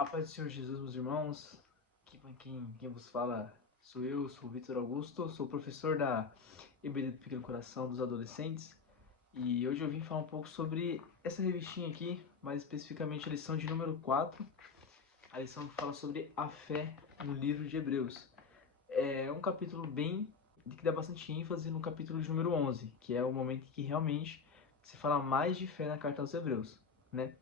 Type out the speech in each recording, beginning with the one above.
A paz do Senhor Jesus, meus irmãos. Quem vos fala sou eu, sou o Vitor Augusto, sou professor da EBD do Pequeno Coração dos Adolescentes. E hoje eu vim falar um pouco sobre essa revistinha aqui, mais especificamente a lição de número 4, a lição que fala sobre a fé no livro de Hebreus. É um capítulo que dá bastante ênfase no capítulo de número 11, que é o momento em que realmente se fala mais de fé na carta aos Hebreus, né?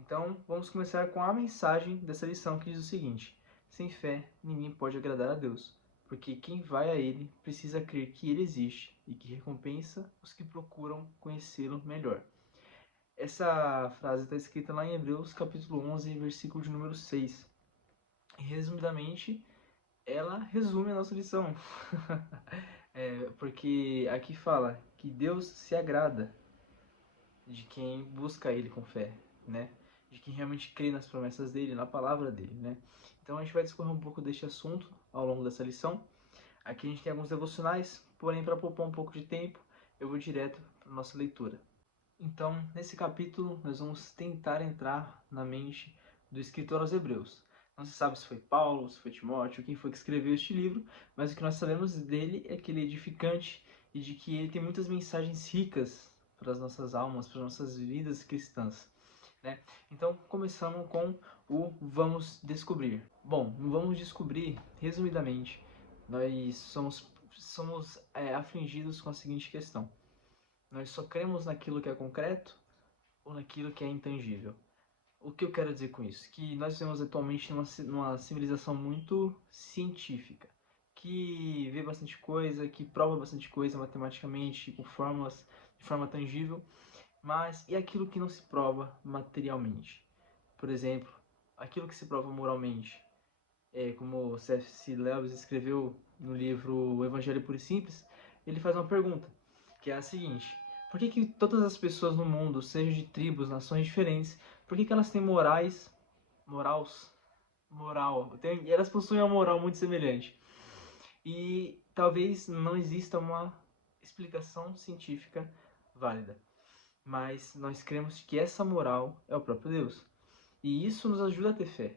Então, vamos começar com a mensagem dessa lição que diz o seguinte: sem fé, ninguém pode agradar a Deus, porque quem vai a Ele precisa crer que Ele existe e que recompensa os que procuram conhecê-lo melhor. Essa frase está escrita lá em Hebreus, capítulo 11, versículo de número 6. E, resumidamente, ela resume a nossa lição. Porque aqui fala que Deus se agrada de quem busca Ele com fé, né? De quem realmente crê nas promessas dele, na palavra dele, né? Então a gente vai discorrer um pouco deste assunto ao longo dessa lição. Aqui a gente tem alguns devocionais, porém para poupar um pouco de tempo, eu vou direto para nossa leitura. Então, nesse capítulo, nós vamos tentar entrar na mente do escritor aos Hebreus. Não se sabe se foi Paulo, se foi Timóteo, quem foi que escreveu este livro, mas o que nós sabemos dele é que ele é edificante e de que ele tem muitas mensagens ricas para as nossas almas, para as nossas vidas cristãs, né? Então, começamos com o Vamos Descobrir. Bom, no Vamos Descobrir, resumidamente, nós somos afligidos com a seguinte questão: nós só cremos naquilo que é concreto ou naquilo que é intangível? O que eu quero dizer com isso? Que nós vivemos atualmente numa civilização muito científica, que vê bastante coisa, que prova bastante coisa matematicamente, com fórmulas de forma tangível, mas e aquilo que não se prova materialmente? Por exemplo, aquilo que se prova moralmente, como C.S. Lewis escreveu no livro O Evangelho Puro e Simples, ele faz uma pergunta, que é a seguinte: por que todas as pessoas no mundo, sejam de tribos, nações diferentes, por que elas têm e elas possuem uma moral muito semelhante? E talvez não exista uma explicação científica válida, mas nós cremos que essa moral é o próprio Deus. E isso nos ajuda a ter fé.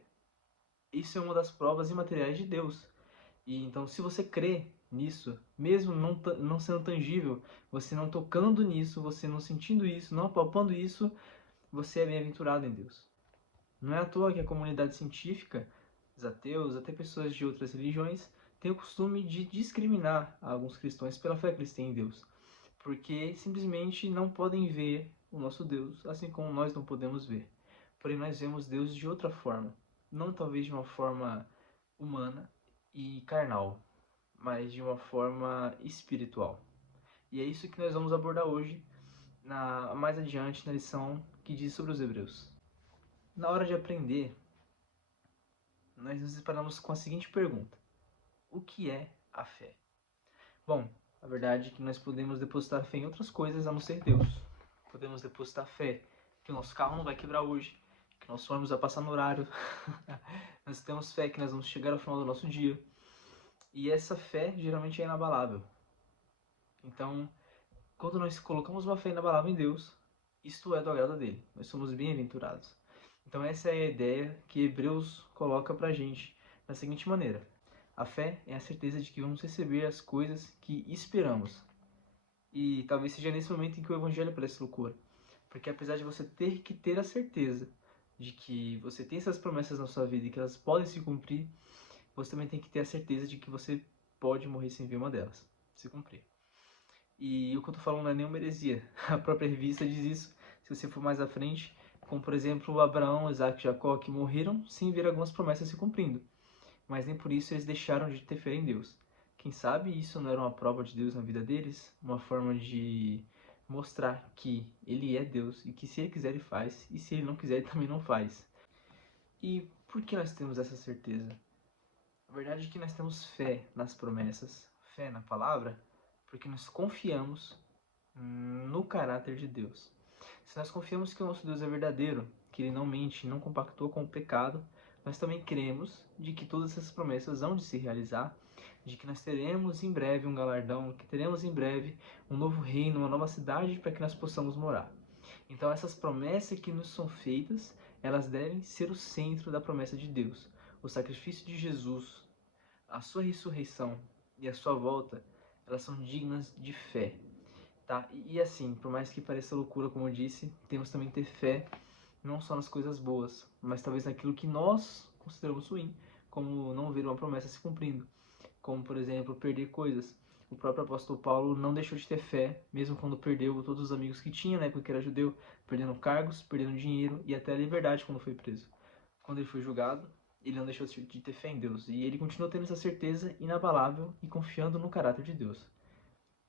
Isso é uma das provas imateriais de Deus. E então, se você crê nisso, mesmo não sendo tangível, você não tocando nisso, você não sentindo isso, não apalpando isso, você é bem-aventurado em Deus. Não é à toa que a comunidade científica, os ateus, até pessoas de outras religiões, tem o costume de discriminar alguns cristãos pela fé que eles têm em Deus, porque simplesmente não podem ver o nosso Deus, assim como nós não podemos ver. Porém, nós vemos Deus de outra forma, não talvez de uma forma humana e carnal, mas de uma forma espiritual. E é isso que nós vamos abordar hoje, mais adiante na lição que diz sobre os Hebreus. Na hora de aprender, nós nos deparamos com a seguinte pergunta: o que é a fé? Bom, a verdade é que nós podemos depositar fé em outras coisas a não ser Deus. Podemos depositar fé que o nosso carro não vai quebrar hoje, que nosso ônibus vai passar no horário. Nós temos fé que nós vamos chegar ao final do nosso dia. E essa fé geralmente é inabalável. Então, quando nós colocamos uma fé inabalável em Deus, isto é do agrado dele. Nós somos bem-aventurados. Então essa é a ideia que Hebreus coloca pra gente da seguinte maneira: a fé é a certeza de que vamos receber as coisas que esperamos. E talvez seja nesse momento em que o evangelho parece loucura. Porque apesar de você ter que ter a certeza de que você tem essas promessas na sua vida e que elas podem se cumprir, você também tem que ter a certeza de que você pode morrer sem ver uma delas se cumprir. E o que eu tô falando não é nenhuma heresia. A própria revista diz isso, se você for mais à frente, como por exemplo Abraão, Isaac e Jacó, que morreram sem ver algumas promessas se cumprindo. Mas nem por isso eles deixaram de ter fé em Deus. Quem sabe isso não era uma prova de Deus na vida deles? Uma forma de mostrar que Ele é Deus e que se Ele quiser Ele faz, e se Ele não quiser Ele também não faz. E por que nós temos essa certeza? A verdade é que nós temos fé nas promessas, fé na palavra, porque nós confiamos no caráter de Deus. Se nós confiamos que o nosso Deus é verdadeiro, que Ele não mente, não compactua com o pecado, nós também cremos de que todas essas promessas hão de se realizar, de que nós teremos em breve um galardão, que teremos em breve um novo reino, uma nova cidade para que nós possamos morar. Então essas promessas que nos são feitas elas devem ser o centro da promessa de Deus. O sacrifício de Jesus, a sua ressurreição e a sua volta, elas são dignas de fé, tá? E assim, por mais que pareça loucura, como eu disse, temos também que ter fé não só nas coisas boas, mas talvez naquilo que nós consideramos ruim, como não ver uma promessa se cumprindo, como por exemplo, perder coisas. O próprio apóstolo Paulo não deixou de ter fé, mesmo quando perdeu todos os amigos que tinha na época que era judeu, perdendo cargos, perdendo dinheiro e até a liberdade quando foi preso. Quando ele foi julgado, ele não deixou de ter fé em Deus, e ele continuou tendo essa certeza inabalável e confiando no caráter de Deus.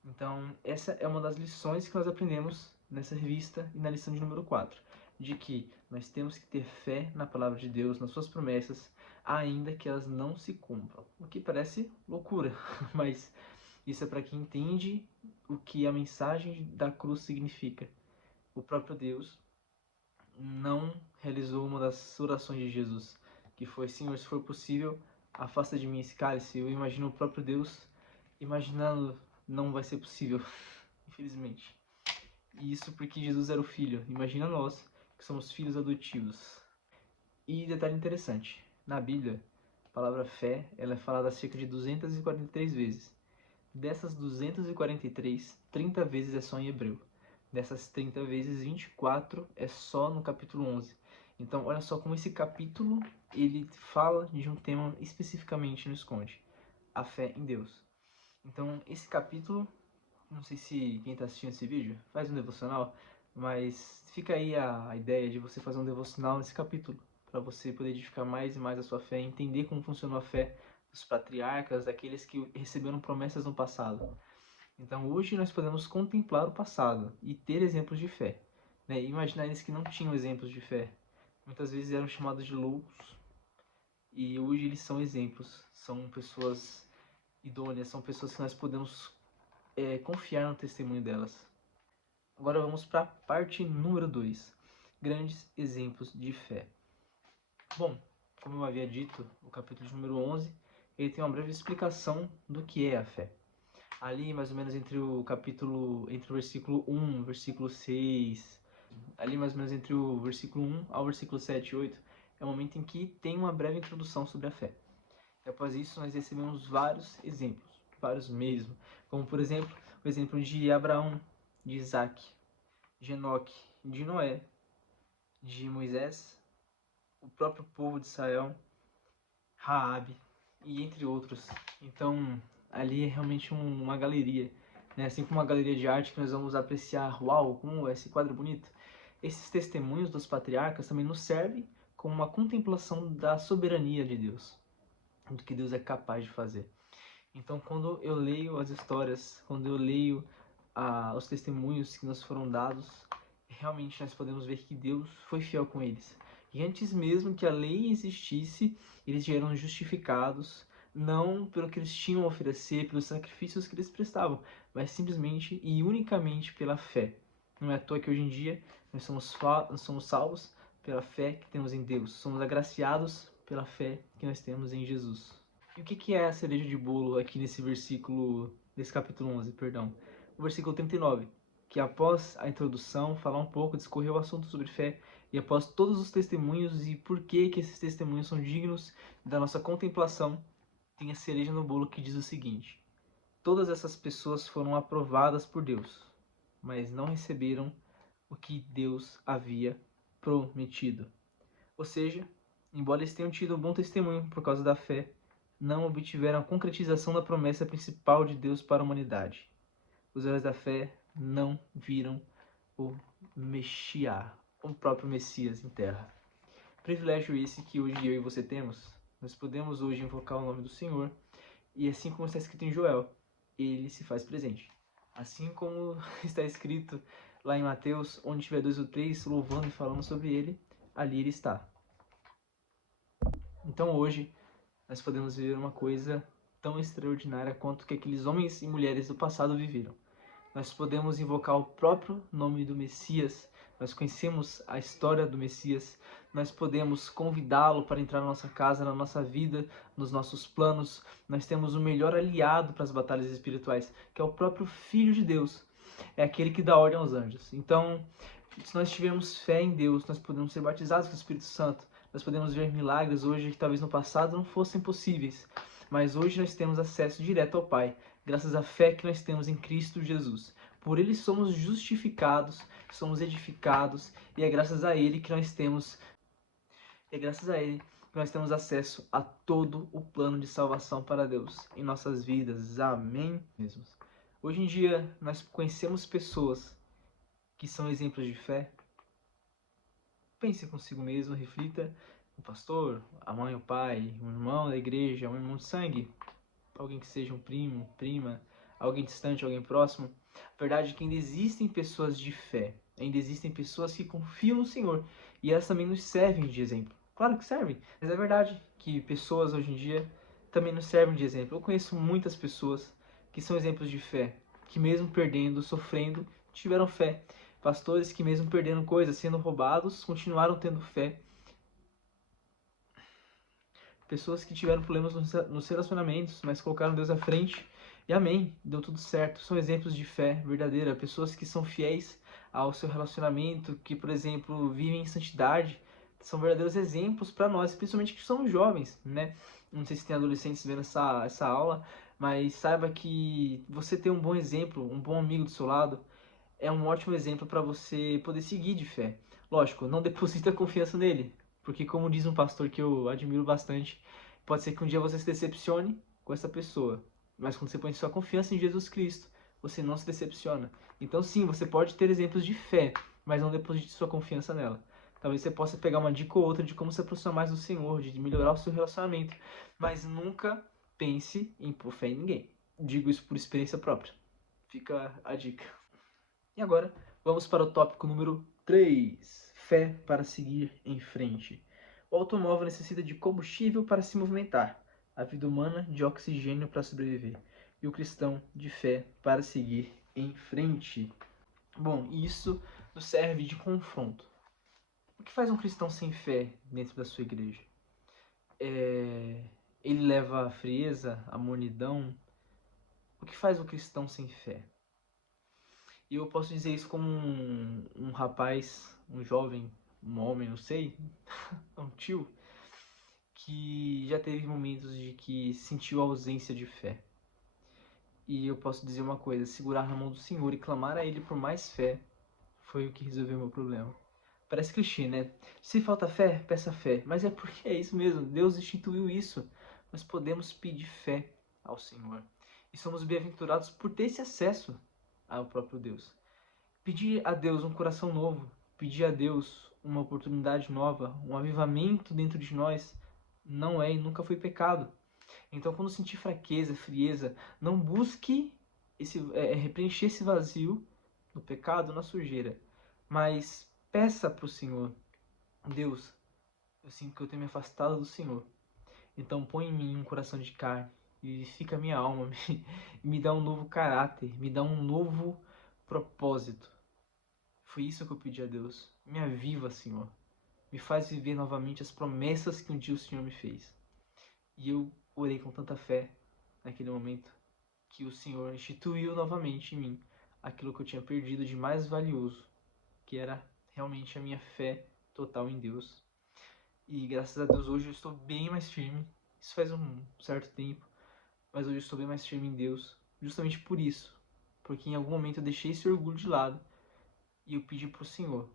Então, essa é uma das lições que nós aprendemos nessa revista e na lição de número 4, de que nós temos que ter fé na palavra de Deus, nas suas promessas, ainda que elas não se cumpram. O que parece loucura, mas isso é para quem entende o que a mensagem da cruz significa. O próprio Deus não realizou uma das orações de Jesus, que foi: Senhor, se for possível, afasta de mim esse cálice. Eu imagino o próprio Deus imaginando: não vai ser possível, infelizmente. E isso porque Jesus era o Filho. Imagina nós, que somos filhos adotivos. E detalhe interessante, na Bíblia, a palavra fé ela é falada cerca de 243 vezes. Dessas 243, 30 vezes é só em hebreu. Dessas 30 vezes, 24 é só no capítulo 11. Então, olha só como esse capítulo ele fala de um tema especificamente no Esconde: a fé em Deus. Então, esse capítulo, não sei se quem está assistindo esse vídeo faz um devocional, mas fica aí a ideia de você fazer um devocional nesse capítulo, para você poder edificar mais e mais a sua fé, entender como funcionou a fé dos patriarcas, daqueles que receberam promessas no passado. Então, hoje nós podemos contemplar o passado e ter exemplos de fé, né? Imaginar eles que não tinham exemplos de fé. Muitas vezes eram chamados de loucos, e hoje eles são exemplos, são pessoas idôneas, são pessoas que nós podemos confiar no testemunho delas. Agora vamos para a parte número 2, grandes exemplos de fé. Bom, como eu havia dito, o capítulo de número 11, ele tem uma breve explicação do que é a fé. Ali, mais ou menos entre o versículo 1 e o versículo 6, ali mais ou menos entre o versículo 1 ao versículo 7 e 8, é o momento em que tem uma breve introdução sobre a fé. E após isso, nós recebemos vários exemplos, vários mesmo, como por exemplo, o exemplo de Abraão, de Isaac, de Enoque, de Noé, de Moisés, o próprio povo de Israel, Raabe e entre outros. Então, ali é realmente uma galeria, né? Assim como uma galeria de arte que nós vamos apreciar, uau, como esse quadro bonito. Esses testemunhos dos patriarcas também nos servem como uma contemplação da soberania de Deus, do que Deus é capaz de fazer. Então, quando eu leio as histórias, quando eu leio os testemunhos que nos foram dados, realmente nós podemos ver que Deus foi fiel com eles. E antes mesmo que a lei existisse, eles já eram justificados, não pelo que eles tinham a oferecer, pelos sacrifícios que eles prestavam, mas simplesmente e unicamente pela fé. Não é à toa que hoje em dia nós somos salvos pela fé que temos em Deus, somos agraciados pela fé que nós temos em Jesus. E o que é a cereja de bolo aqui nesse capítulo 11, perdão? O versículo 39, que após a introdução, falar um pouco, discorrer o assunto sobre fé, e após todos os testemunhos e por que esses testemunhos são dignos da nossa contemplação, tem a cereja no bolo que diz o seguinte: todas essas pessoas foram aprovadas por Deus, mas não receberam o que Deus havia prometido. Ou seja, embora eles tenham tido um bom testemunho por causa da fé, não obtiveram a concretização da promessa principal de Deus para a humanidade. Os heróis da fé não viram o Messias, o próprio Messias em terra. Privilégio esse que hoje eu e você temos. Nós podemos hoje invocar o nome do Senhor, e assim como está escrito em Joel, ele se faz presente. Assim como está escrito lá em Mateus, onde tiver 2 ou 3 louvando e falando sobre ele, ali ele está. Então hoje nós podemos viver uma coisa tão extraordinária quanto que aqueles homens e mulheres do passado viveram. Nós podemos invocar o próprio nome do Messias, nós conhecemos a história do Messias, nós podemos convidá-lo para entrar na nossa casa, na nossa vida, nos nossos planos. Nós temos o melhor aliado para as batalhas espirituais, que é o próprio Filho de Deus, é aquele que dá ordem aos anjos. Então, Se nós tivermos fé em Deus, nós podemos ser batizados com o Espírito Santo. Nós podemos ver milagres hoje que talvez no passado não fossem possíveis. Mas hoje nós temos acesso direto ao Pai, graças à fé que nós temos em Cristo Jesus. Por Ele somos justificados, somos edificados, e é graças a Ele que nós temos acesso a todo o plano de salvação para Deus em nossas vidas. Amém. Hoje em dia, nós conhecemos pessoas que são exemplos de fé. Pense consigo mesmo, reflita. O pastor, a mãe, o pai, um irmão da igreja, um irmão de sangue, alguém que seja um primo, prima, alguém distante, alguém próximo. A verdade é que ainda existem pessoas de fé, ainda existem pessoas que confiam no Senhor, e elas também nos servem de exemplo. Claro que servem, mas é verdade que pessoas hoje em dia também nos servem de exemplo. Eu conheço muitas pessoas que são exemplos de fé, que mesmo perdendo, sofrendo, tiveram fé. Pastores que mesmo perdendo coisas, sendo roubados, continuaram tendo fé. Pessoas que tiveram problemas nos relacionamentos, mas colocaram Deus à frente. E amém, deu tudo certo. São exemplos de fé verdadeira. Pessoas que são fiéis ao seu relacionamento, que, por exemplo, vivem em santidade. São verdadeiros exemplos para nós, principalmente que somos jovens, né? Não sei se tem adolescentes vendo essa aula, mas saiba que você ter um bom exemplo, um bom amigo do seu lado, é um ótimo exemplo para você poder seguir de fé. Lógico, não deposita confiança nele, porque como diz um pastor que eu admiro bastante, pode ser que um dia você se decepcione com essa pessoa, mas quando você põe sua confiança em Jesus Cristo, você não se decepciona. Então sim, você pode ter exemplos de fé, mas não deposite sua confiança nela. Talvez você possa pegar uma dica ou outra de como se aproximar mais do Senhor, de melhorar o seu relacionamento, mas nunca pense em pôr fé em ninguém. Digo isso por experiência própria. Fica a dica. E agora, vamos para o tópico número 3. Fé para seguir em frente. O automóvel necessita de combustível para se movimentar, a vida humana de oxigênio para sobreviver, e o cristão de fé para seguir em frente. Bom, isso nos serve de confronto. O que faz um cristão sem fé dentro da sua igreja? Ele leva a frieza, a mornidão? O que faz um cristão sem fé? E eu posso dizer isso como um rapaz, um jovem, um homem, não sei, um tio, que já teve momentos de que sentiu a ausência de fé. E eu posso dizer uma coisa, segurar na mão do Senhor e clamar a Ele por mais fé foi o que resolveu o meu problema. Parece clichê, né? Se falta fé, peça fé. Mas é porque é isso mesmo, Deus instituiu isso. Nós podemos pedir fé ao Senhor. E somos bem-aventurados por ter esse acesso ao próprio Deus. Pedir a Deus um coração novo, pedir a Deus uma oportunidade nova, um avivamento dentro de nós, não é e nunca foi pecado. Então, quando sentir fraqueza, frieza, não busque preencher esse vazio no pecado, na sujeira, mas peça para o Senhor: Deus, eu sinto que eu tenho me afastado do Senhor, então põe em mim um coração de carne, vivifica a minha alma, me dá um novo caráter, me dá um novo propósito. Foi isso que eu pedi a Deus. Me aviva, Senhor. Me faz viver novamente as promessas que um dia o Senhor me fez. E eu orei com tanta fé naquele momento que o Senhor instituiu novamente em mim aquilo que eu tinha perdido de mais valioso, que era realmente a minha fé total em Deus. E graças a Deus hoje eu estou bem mais firme. Isso faz um certo tempo, mas hoje eu estou bem mais firme em Deus, justamente por isso. Porque em algum momento eu deixei esse orgulho de lado e eu pedi para o Senhor: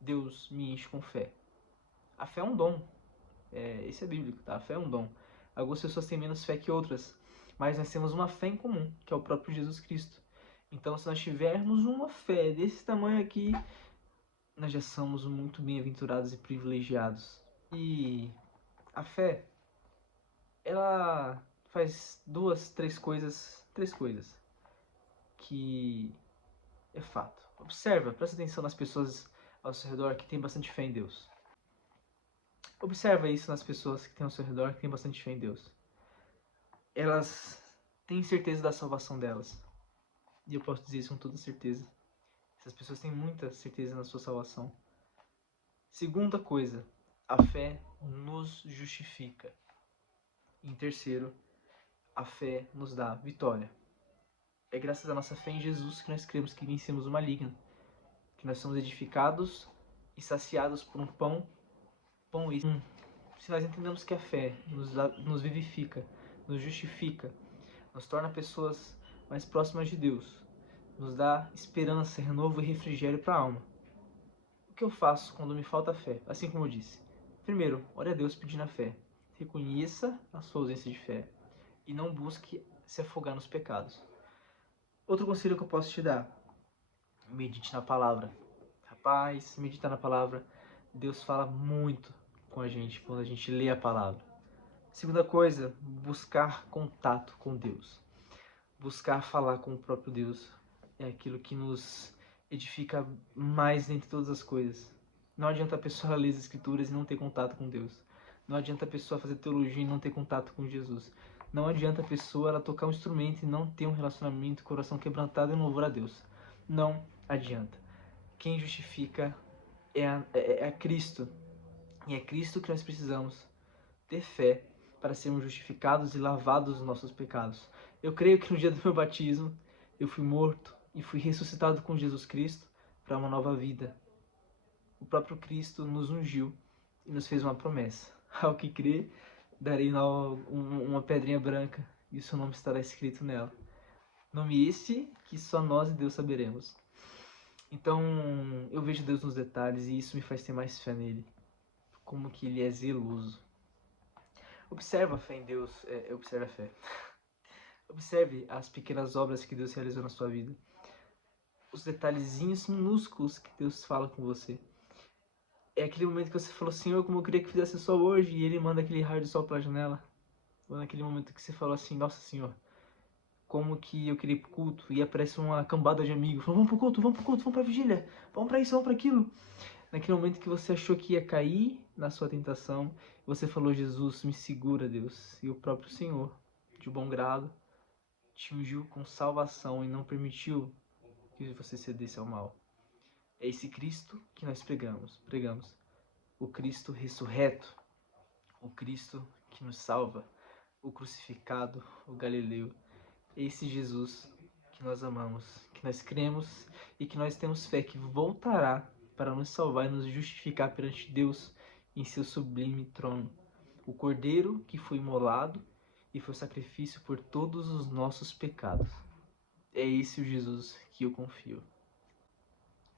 Deus, me enche com fé. A fé é um dom. Esse é bíblico, tá? A fé é um dom. Algumas pessoas têm menos fé que outras, mas nós temos uma fé em comum, que é o próprio Jesus Cristo. Então, se nós tivermos uma fé desse tamanho aqui, nós já somos muito bem-aventurados e privilegiados. E a fé, ela faz três coisas que é fato. Observa, presta atenção nas pessoas ao seu redor que têm bastante fé em Deus. Observa isso nas pessoas que têm ao seu redor que têm bastante fé em Deus. Elas têm certeza da salvação delas. E eu posso dizer isso com toda certeza. Essas pessoas têm muita certeza na sua salvação. Segunda coisa, a fé nos justifica. Em terceiro, a fé nos dá vitória. É graças à nossa fé em Jesus que nós cremos que vencemos o maligno. que nós somos edificados e saciados por um pão e se nós entendemos que a fé nos vivifica, nos justifica, nos torna pessoas mais próximas de Deus, nos dá esperança, renovo e refrigério para a alma. O que eu faço quando me falta fé? Assim como eu disse. Primeiro, ore a Deus pedindo a fé. Reconheça a sua ausência de fé e não busque se afogar nos pecados. Outro conselho que eu posso te dar: medite na palavra. Rapaz, meditar na palavra, Deus fala muito com a gente quando a gente lê a palavra. Segunda coisa, buscar contato com Deus. Buscar falar com o próprio Deus é aquilo que nos edifica mais dentre todas as coisas. Não adianta a pessoa ler as escrituras e não ter contato com Deus. Não adianta a pessoa fazer teologia e não ter contato com Jesus. Não adianta a pessoa ela tocar um instrumento e não ter um relacionamento, coração quebrantado e louvor a Deus. Não adianta. Quem justifica é Cristo. E é Cristo que nós precisamos ter fé para sermos justificados e lavados dos nossos pecados. Eu creio que no dia do meu batismo eu fui morto e fui ressuscitado com Jesus Cristo para uma nova vida. O próprio Cristo nos ungiu e nos fez uma promessa. Ao que crê, darei uma pedrinha branca e o seu nome estará escrito nela. Nome esse que só nós e Deus saberemos. Então, eu vejo Deus nos detalhes e isso me faz ter mais fé nele. Como que ele é zeloso. Observa a fé em Deus, observe a fé. Observe as pequenas obras que Deus realizou na sua vida. Os detalhezinhos minúsculos que Deus fala com você. É aquele momento que você falou, Senhor, como eu queria que fizesse sol hoje, e Ele manda aquele raio de sol pela janela. Ou naquele momento que você falou assim, nossa Senhor, como que eu queria ir pro culto, e aparece uma cambada de amigos, falando, vamos pro culto, vamos pra vigília, vamos pra isso, vamos pra aquilo. Naquele momento que você achou que ia cair na sua tentação, você falou, Jesus, me segura, Deus. E o próprio Senhor, de bom grado, te ungiu com salvação e não permitiu que você cedesse ao mal. É esse Cristo que nós pregamos. O Cristo ressurreto, o Cristo que nos salva, o crucificado, o Galileu. É esse Jesus que nós amamos, que nós cremos e que nós temos fé que voltará para nos salvar e nos justificar perante Deus em seu sublime trono. O Cordeiro que foi imolado e foi sacrifício por todos os nossos pecados. É esse o Jesus que eu confio.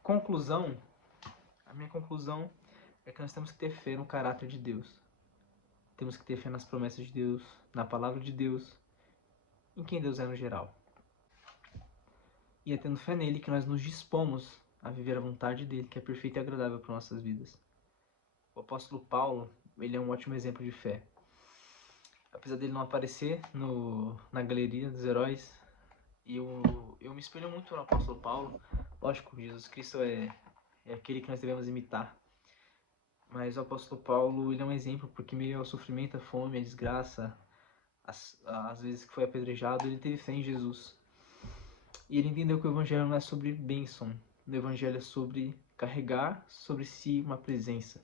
Conclusão, a minha conclusão é que nós temos que ter fé no caráter de Deus. Temos que ter fé nas promessas de Deus, na palavra de Deus, em quem Deus é no geral. E é tendo fé nele que nós nos dispomos a viver a vontade dele, que é perfeita e agradável para nossas vidas. O apóstolo Paulo, ele é um ótimo exemplo de fé. Apesar dele não aparecer na galeria dos heróis, eu me espelho muito no apóstolo Paulo. Lógico, Jesus Cristo é aquele que nós devemos imitar. Mas o apóstolo Paulo, ele é um exemplo, porque meio ao sofrimento, à fome, à desgraça, às vezes que foi apedrejado, ele teve fé em Jesus. E ele entendeu que o evangelho não é sobre bênção, o evangelho é sobre carregar sobre si uma presença.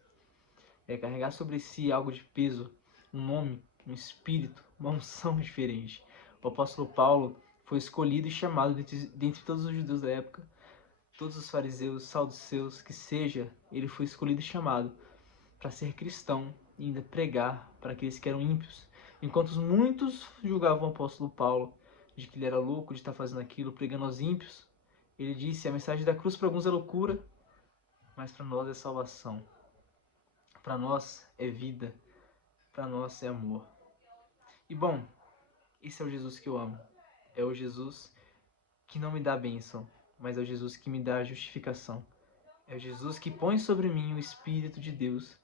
É carregar sobre si algo de peso, um nome, um espírito, uma unção diferente. O apóstolo Paulo foi escolhido e chamado dentre todos os judeus da época, todos os fariseus, saduceus, que seja, ele foi escolhido e chamado para ser cristão e ainda pregar para aqueles que eram ímpios. Enquanto muitos julgavam o apóstolo Paulo de que ele era louco de estar fazendo aquilo, pregando aos ímpios, ele disse, a mensagem da cruz para alguns é loucura, mas para nós é salvação. Para nós é vida, para nós é amor. E bom, esse é o Jesus que eu amo. É o Jesus que não me dá bênção, mas é o Jesus que me dá a justificação. É o Jesus que põe sobre mim o Espírito de Deus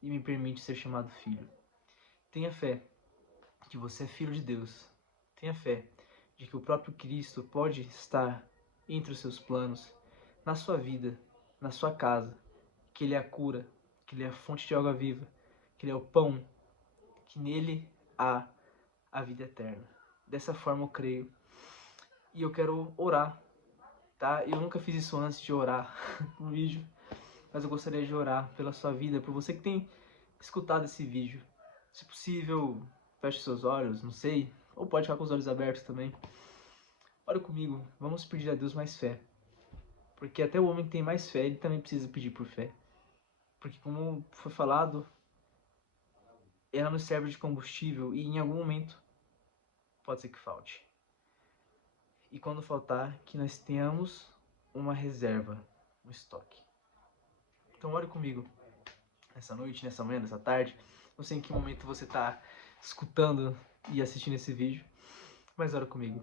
e me permite ser chamado filho. Tenha fé que você é filho de Deus. Tenha fé de que o próprio Cristo pode estar entre os seus planos, na sua vida, na sua casa, que Ele é a cura, que Ele é a fonte de água viva, que Ele é o pão, que nele há a vida eterna. Dessa forma eu creio. E eu quero orar, tá? Eu nunca fiz isso antes de orar no vídeo, mas eu gostaria de orar pela sua vida, por você que tem escutado esse vídeo. Se possível, feche seus olhos, não sei, ou pode ficar com os olhos abertos também. Ore comigo, vamos pedir a Deus mais fé. Porque até o homem que tem mais fé, ele também precisa pedir por fé. Porque como foi falado, ela nos serve de combustível e em algum momento pode ser que falte. E quando faltar, que nós tenhamos uma reserva, um estoque. Então ore comigo nessa noite, nessa manhã, nessa tarde. Não sei em que momento você está escutando e assistindo esse vídeo, mas ora comigo.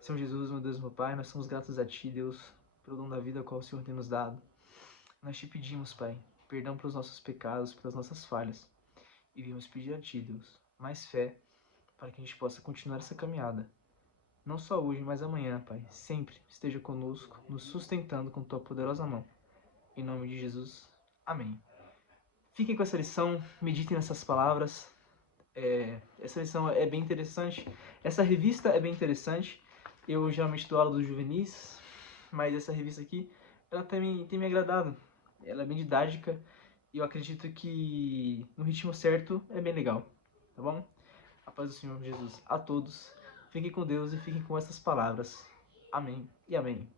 Senhor Jesus, meu Deus, meu Pai, nós somos gratos a Ti, Deus, pelo dom da vida qual o Senhor tem nos dado. Nós Te pedimos, Pai, perdão pelos nossos pecados, pelas nossas falhas. E viemos pedir a Ti, Deus, mais fé para que a gente possa continuar essa caminhada. Não só hoje, mas amanhã, Pai. Sempre esteja conosco, nos sustentando com Tua poderosa mão. Em nome de Jesus. Amém. Fiquem com essa lição, meditem nessas palavras. Essa lição é bem interessante. Essa revista é bem interessante. Eu geralmente dou aula dos juvenis, mas essa revista aqui, ela tem me agradado. Ela é bem didática e eu acredito que no ritmo certo é bem legal. Tá bom? A paz do Senhor Jesus a todos. Fiquem com Deus e fiquem com essas palavras. Amém e amém.